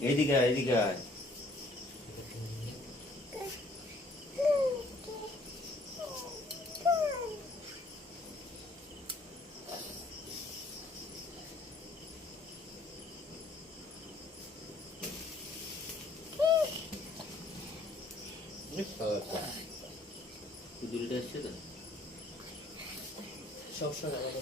এইদিকে এইদিকে দুলটা আসছে তো সব সময় আলাদা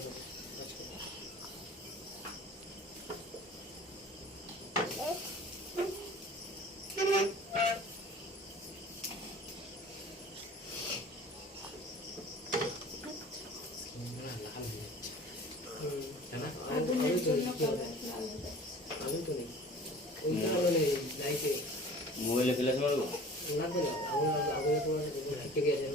মোবাইলে ফ্ল্যাশ মারবো না তো আগুনে তোমার ঠিক আছে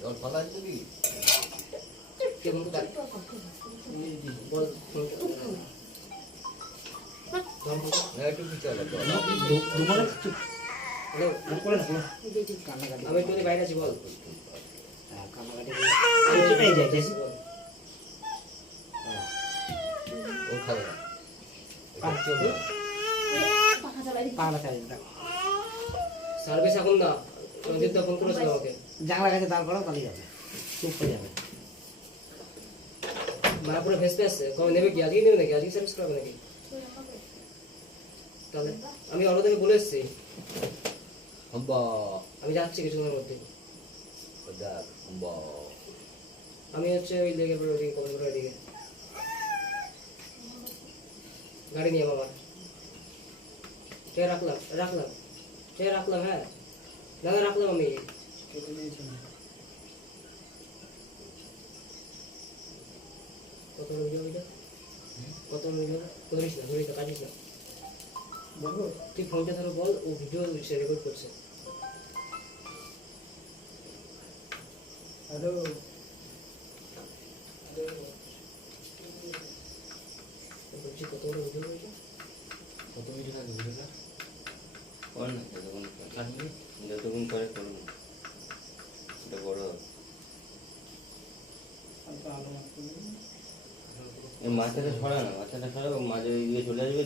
জল ফালা দিবি কেমন বল একটু পিছিয়ে আমি একটু বাইরে আছি বল ও খাবে সার্ভিস এখন না রঞ্জিত ফোন করেছিল আমাকে জানলা কাছে দাঁড় করাও পালিয়ে যাবে চুপ হয়ে যাবে মায়াপুরে ভেসতে আসছে কবে নেবে কি আজকে নেবে নাকি আজকে সার্ভিস করাবে নাকি তাহলে আমি অন্য থেকে বলে এসেছি হম্বা আমি যাচ্ছি কিছুক্ষণের মধ্যে দেখ হম্বা আমি হচ্ছে ওই লেগে পড়ে ওইদিকে কবে করে ওইদিকে গাড়ি নিয়ে বাবা কে রাখলাম হ্যাঁ দাদা রাখলাম আমি কত রইল ওইটা কত রইল ধরিস না কাটিস না বলবো তুই ফোনটা ধরো বল ও ভিডিও রেকর্ড করছে হ্যালো বলছি কত বড় ভিডিও হয়েছে কত মিনিট লাগে ভিডিওটা কর না যতক্ষণ করে করবো এটা বড় মাথাটা সরা না মাথাটা সরা মাঝে দিকে চলে আসবে